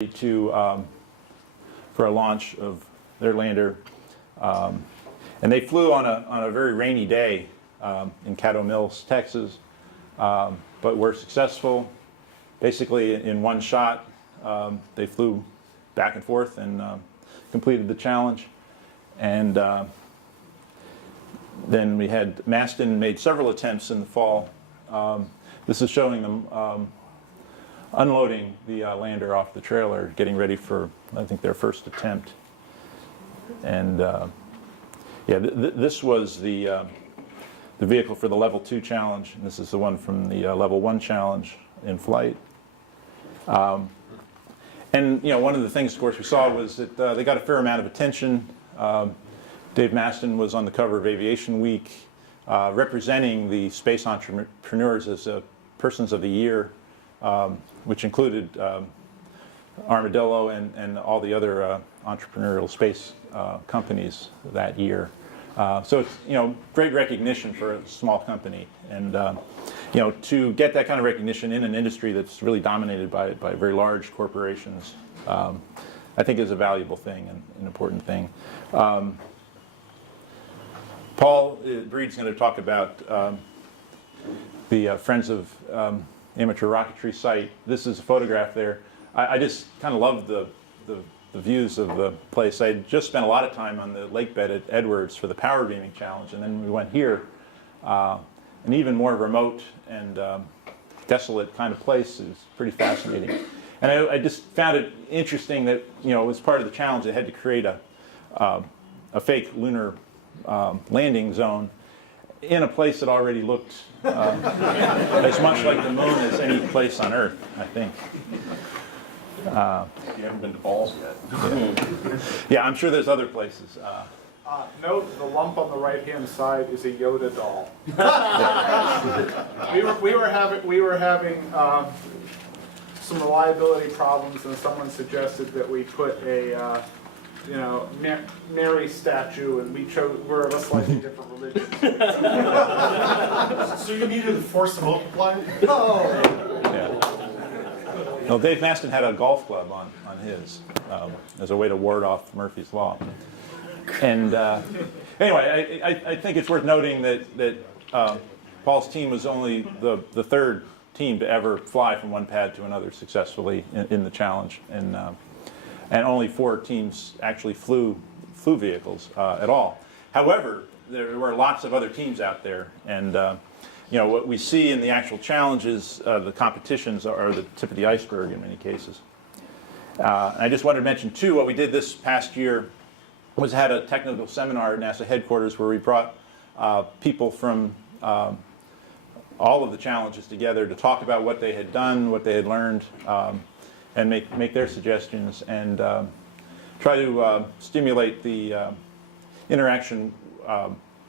for a launch of their lander, and they flew on a very rainy day in Caddo Mills, Texas, but were successful. Basically, in one shot, they flew back and forth and completed the challenge. And then we had Maston made several attempts in the fall. This is showing them unloading the lander off the trailer, getting ready for, I think, their first attempt. And yeah, this was the vehicle for the Level 2 challenge, and this is the one from the Level 1 challenge in flight. And you know, one of the things, of course, we saw was that they got a fair amount of attention. Dave Maston was on the cover of Aviation Week, representing the space entrepreneurs as Persons of the Year, which included Armadillo and all the other entrepreneurial space companies that year. So it's, you know, great recognition for a small company, and you know, to get that kind of recognition in an industry that's really dominated by very large corporations, I think is a valuable thing and an important thing. Paul Breed's going to talk about the Friends of Amateur Rocketry site. This is a photograph there. I just kind of love the views of the place. I had just spent a lot of time on the lake bed at Edwards for the power beaming challenge, and then we went here, an even more remote and desolate kind of place. Is pretty fascinating. And I just found it interesting that, you know, as part of the challenge, they had to create a fake lunar landing zone in a place that already looked as much like the moon as any place on Earth, I think. You haven't been to Balls yet. Yeah, I'm sure there's other places. Note the lump on the right-hand side is a Yoda doll. we were having some reliability problems, and someone suggested that we put a you know, Mary statue, and we're of a slightly different religion. So you needed a force to multiply? Oh. Yeah. Well, Dave Maston had a golf club on his as a way to ward off Murphy's Law. And anyway, I think it's worth noting that Paul's team was only the third team to ever fly from one pad to another successfully in the challenge, and only 4 teams actually flew vehicles at all. However, there were lots of other teams out there, and you know, what we see in the actual challenges, the competitions are the tip of the iceberg in many cases. I just wanted to mention too, what we did this past year was had a technical seminar at NASA headquarters where we brought people from all of the challenges together to talk about what they had done, what they had learned, and make their suggestions, and try to stimulate the interaction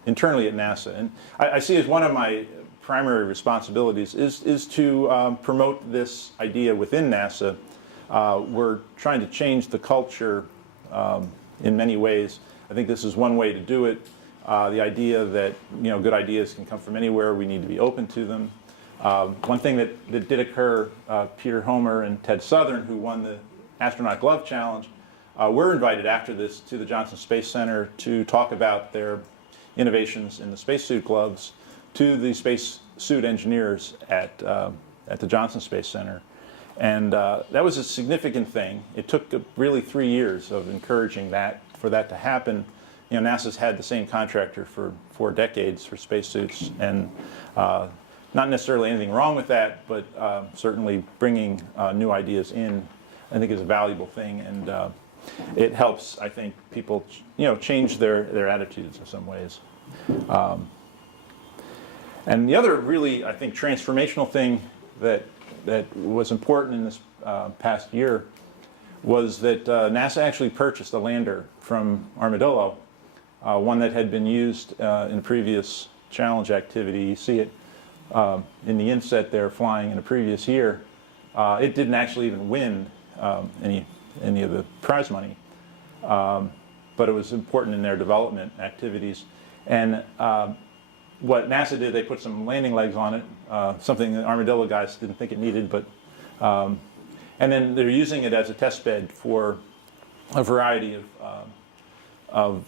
internally at NASA. And I see as one of my primary responsibilities is to promote this idea within NASA. We're trying to change the culture in many ways. I think this is one way to do it. The idea that, you know, good ideas can come from anywhere. We need to be open to them. One thing that did occur, Peter Homer and Ted Southern, who won the Astronaut Glove Challenge, were invited after this to the Johnson Space Center to talk about their innovations in the spacesuit gloves to the spacesuit engineers at the Johnson Space Center. And that was a significant thing. It took really 3 years of encouraging for that to happen. You know, NASA's had the same contractor for 4 decades for spacesuits, and not necessarily anything wrong with that, but certainly bringing new ideas in, I think, is a valuable thing, and it helps, I think, people, you know, change their attitudes in some ways. And the other really, I think, transformational thing that was important in this past year was that NASA actually purchased a lander from Armadillo, one that had been used in previous challenge activity. You see it in the inset there flying in a previous year. It didn't actually even win any of the prize money, but it was important in their development activities. And what NASA did, they put some landing legs on it, something the Armadillo guys didn't think it needed, but And then they're using it as a test bed for a variety of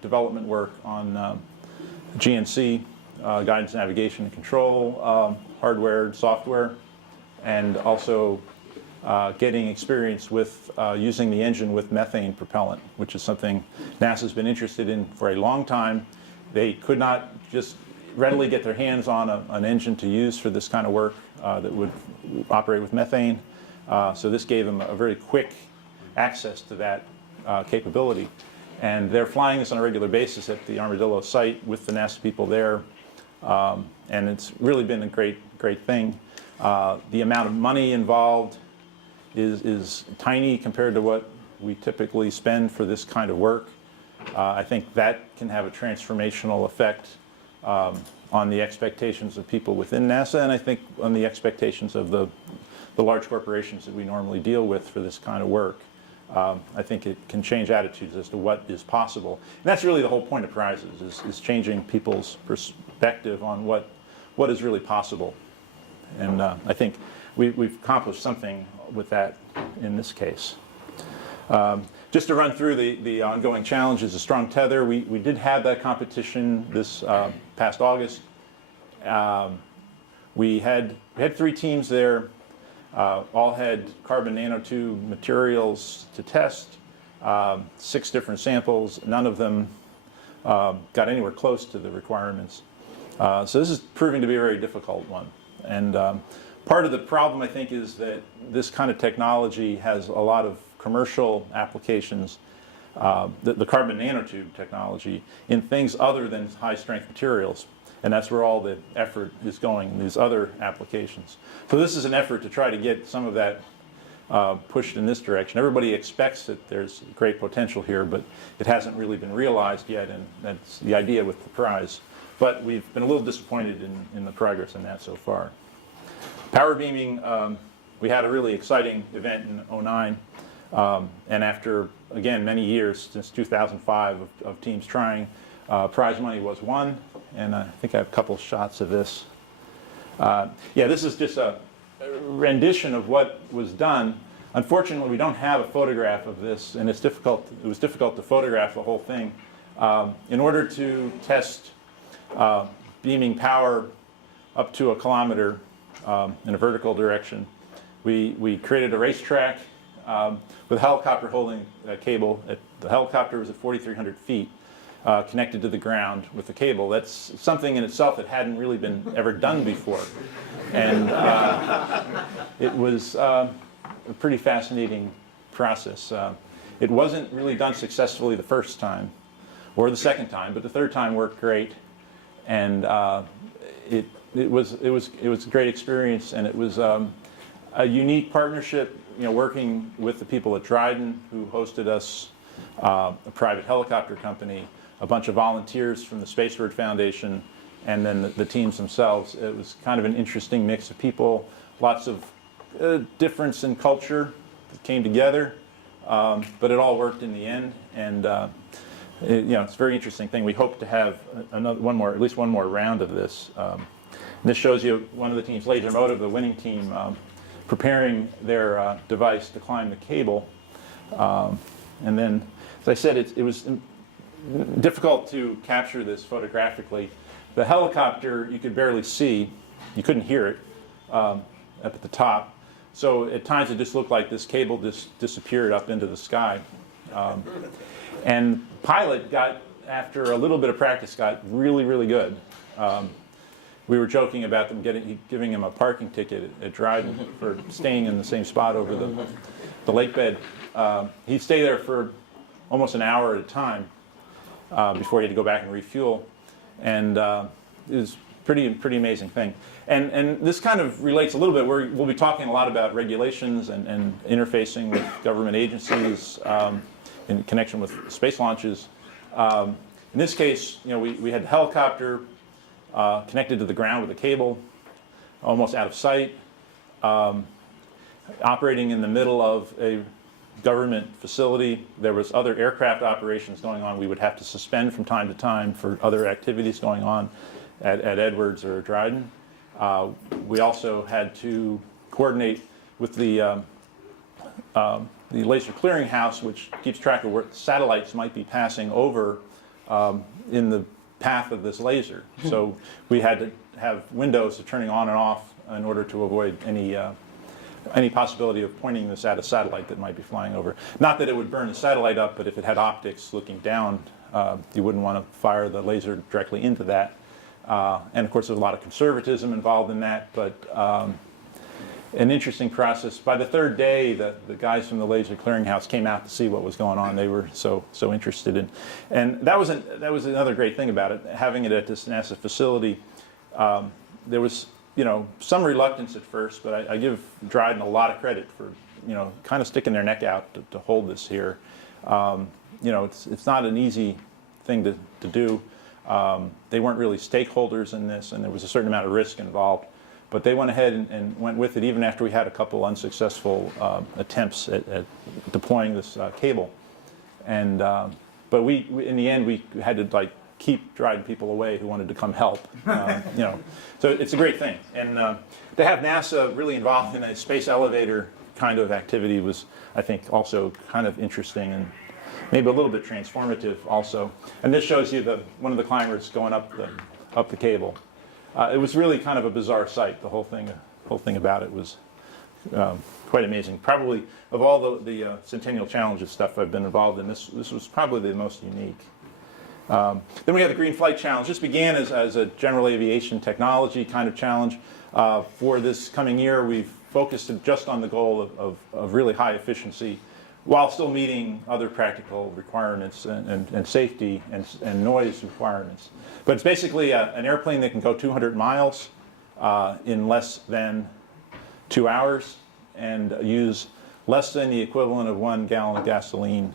development work on GNC, guidance, navigation, and control, hardware and software, and also getting experience with using the engine with methane propellant, which is something NASA's been interested in for a long time. They could not just readily get their hands on an engine to use for this kind of work that would operate with methane. So this gave them a very quick access to that capability. And they're flying this on a regular basis at the Armadillo site with the NASA people there. And it's really been a great thing. The amount of money involved is tiny compared to what we typically spend for this kind of work. I think that can have a transformational effect on the expectations of people within NASA, and I think on the expectations of the large corporations that we normally deal with for this kind of work. I think it can change attitudes as to what is possible. And that's really the whole point of prizes, is changing people's perspective on what is really possible. And I think we've accomplished something with that in this case. Just to run through the ongoing challenges, a strong tether. We did have that competition this past August. We had 3 teams there. All had carbon nanotube materials to test, 6 different samples. None of them got anywhere close to the requirements. So this is proving to be a very difficult one. And part of the problem, I think, is that this kind of technology has a lot of commercial applications, the carbon nanotube technology, in things other than high-strength materials. And that's where all the effort is going, in these other applications. So this is an effort to try to get some of that pushed in this direction. Everybody expects that there's great potential here, but it hasn't really been realized yet, and that's the idea with the prize. But we've been a little disappointed in the progress in that so far. Power beaming, we had a really exciting event in '09, and after, again, many years, since 2005 of teams trying, prize money was won, and I think I have a couple shots of this. Yeah, this is just a rendition of what was done. Unfortunately, we don't have a photograph of this, and it was difficult to photograph the whole thing. In order to test beaming power up to 1 kilometer in a vertical direction, we created a racetrack with a helicopter holding a cable. The helicopter was at 4,300 feet. Connected to the ground with the cable. That's something in itself that hadn't really been ever done before. And it was a pretty fascinating process. It wasn't really done successfully the first time or the second time, but the third time worked great. And it was a great experience, and it was a unique partnership, working with the people at Dryden, who hosted us, a private helicopter company, a bunch of volunteers from the Spacebird Foundation, and then the teams themselves. It was kind of an interesting mix of people, lots of difference in culture that came together, but it all worked in the end. And it's a very interesting thing. We hope to have at least one more round of this. This shows you one of the teams, Laser Motive, the winning team, preparing their device to climb the cable. And then, as I said, it was difficult to capture this photographically. The helicopter you could barely see, you couldn't hear it up at the top. So at times it just looked like this cable just disappeared up into the sky. And pilot after a little bit of practice, got really, really good. We were joking about them giving him a parking ticket at Dryden for staying in the same spot over the lake bed. He'd stay there for almost an hour at a time before he had to go back and refuel, and it was pretty amazing thing. And this kind of relates a little bit. We'll be talking a lot about regulations and interfacing with government agencies in connection with space launches. In this case, we had the helicopter connected to the ground with a cable, almost out of sight, operating in the middle of a government facility. There was other aircraft operations going on. We would have to suspend from time to time for other activities going on at Edwards or Dryden. We also had to coordinate with the laser clearinghouse, which keeps track of where satellites might be passing over in the path of this laser. So we had to have windows turning on and off in order to avoid any possibility of pointing this at a satellite that might be flying over. Not that it would burn the satellite up, but if it had optics looking down, you wouldn't want to fire the laser directly into that. And of course, there's a lot of conservatism involved in that, but an interesting process. By the third day, the guys from the laser clearinghouse came out to see what was going on. They were so interested in, and that was another great thing about it. Having it at this NASA facility, there was some reluctance at first, but I give Dryden a lot of credit for kind of sticking their neck out to hold this here. It's not an easy thing to do. They weren't really stakeholders in this, and there was a certain amount of risk involved. But they went ahead and went with it even after we had a couple unsuccessful attempts at deploying this cable. And but we in the end we had to keep Dryden people away who wanted to come help. So it's a great thing. And to have NASA really involved in a space elevator kind of activity was, I think, also kind of interesting and maybe a little bit transformative also. And this shows you one of the climbers going up the cable. It was really kind of a bizarre sight. The whole thing about it was quite amazing. Probably of all the Centennial Challenges stuff I've been involved in, this was probably the most unique. Then we have the Green Flight Challenge. This began as a general aviation technology kind of challenge. For this coming year, we've focused just on the goal of really high efficiency, while still meeting other practical requirements and safety and noise requirements. But it's basically an airplane that can go 200 miles in less than 2 hours and use less than the equivalent of 1 gallon of gasoline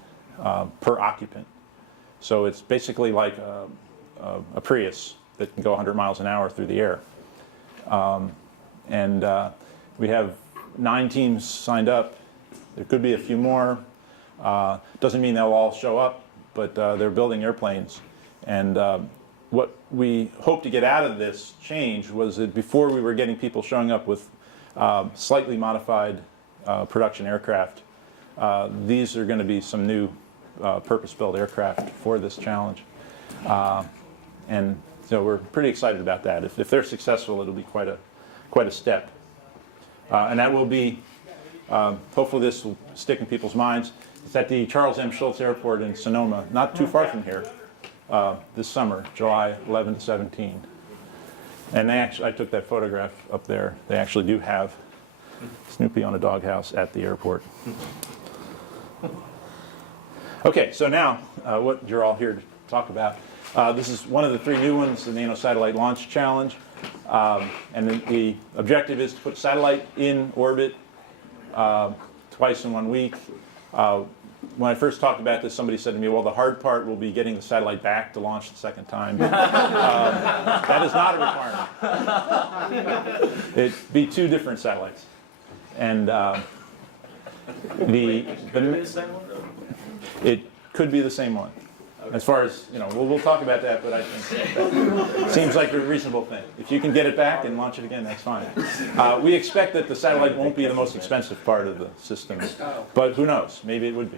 per occupant. So it's basically like a Prius that can go 100 miles an hour through the air. We have 9 teams signed up. There could be a few more. Doesn't mean they'll all show up, but they're building airplanes. And what we hope to get out of this change was that before we were getting people showing up with slightly modified production aircraft, these are going to be some new purpose-built aircraft for this challenge. And so we're pretty excited about that. If they're successful, it'll be quite a step. And that will be, hopefully this will stick in people's minds. It's at the Charles M. Schultz Airport in Sonoma, not too far from here, this summer, July 11 to 17. And I took that photograph up there. They actually do have Snoopy on a doghouse at the airport. Okay, so now what you're all here to talk about. This is one of the 3 new ones, the Nano Satellite Launch Challenge. And the objective is to put a satellite in orbit twice in 1 week. When I first talked about this, somebody said to me, well, the hard part will be getting the satellite back to launch the second time. That is not a requirement. It'd be 2 different satellites. And it could be the same one. As far as, we'll talk about that, but I think that seems like a reasonable thing. If you can get it back and launch it again, that's fine. We expect that the satellite won't be the most expensive part of the system, but who knows? Maybe it would be.